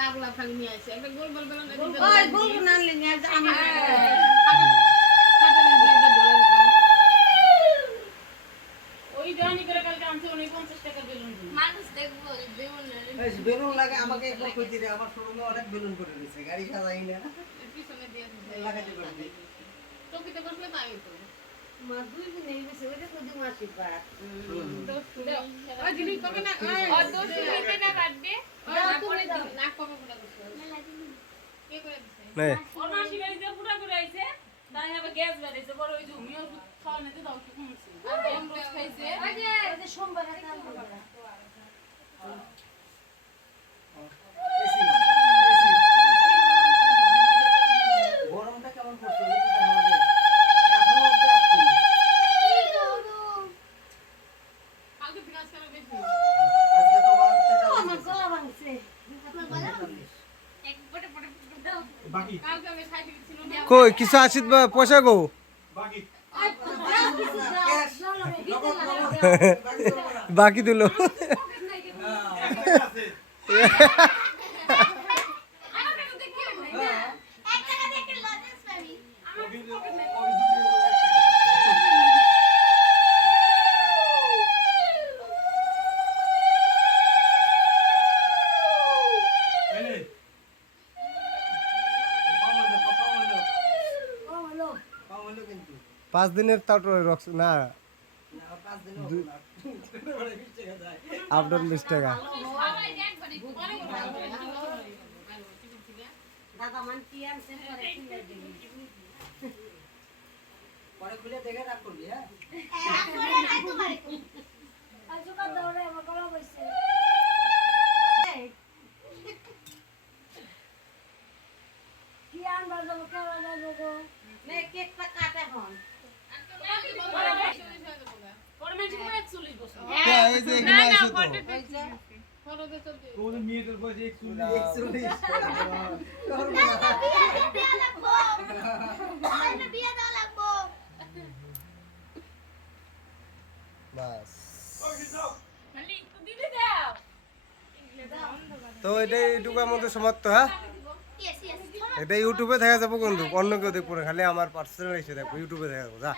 লাগলা খালি নিয়ে আসে একটা গোল গোল বেলুন ওই গোল না আনলে নিয়ে যা আমি ওই জানি করে কালকে আনছে 49 টাকা বেলুন মানুষ দেখবো বেলুন এই বেলুন লাগে আমাকে একবার কই দিরে আমার শোরুমে অনেক বেলুন করে দিয়েছে গাড়ি সাজাই না পিছনে দিয়ে দিছে লাগাতে করে দিই টকিতে বসলে তাই তো মা দুই দিন এই বসে ওইটা তো দিন আসিস বাট তো শুনে ওই দিদি কবে না আর দোষ দিতে না কাটবে তারপরে না কবে পুরা করছে কে করে দিছে নে ওর মাসি গাড়িতে পুরা করে আইছে তাই হবে গ্যাস বাড়াইছে বড় ওই যে মিও খাওয়া নিতে দাও কি কমছে আর এম রোজ খাইছে ওই যে সোমবার একটা এসি এসি গরমটা কেমন পড়ছে আমাদের এখনো অবধি আসছে কালকে দিন আজকে বেশি আজকে তো আমার গলা ভাঙছে এক পটে পটে দাও বাকি কালকে আমি খাইতে দিছিলাম কই কিছু আসিত বা পয়সা গো বাকি বাকি দিল একটা আছে এনে পাওয়ালো কিন্তু 5 দিনের তাও রক্স না না 5 দিন হলো না বড় বিচ্ছে যায় আপডাউন 20 টাকা সবাই একবারই দাদা মান কি আনছে পরে খুলে দিবি পরে খুলে দেখে রাখ করবি হ্যাঁ আজুকা দৌড়ে আমার গলা বইছে কি আনবার যাবো কেমন যাবো নে কেকটা কাটে হন এই যে এখানে আইছো তো তোদের মেয়েদের বয়স 41 বাস খালি একটু দিতে দাও তো এটাই ইউটিউবের মধ্যে সমাপ্ত হ্যাঁ এটা ইউটিউবে দেখা যাবো কিন্তু অন্য কেউ দেখবো না খালি আমার পার্সোনাল এসে দেখবো ইউটিউবে দেখা যাবো যা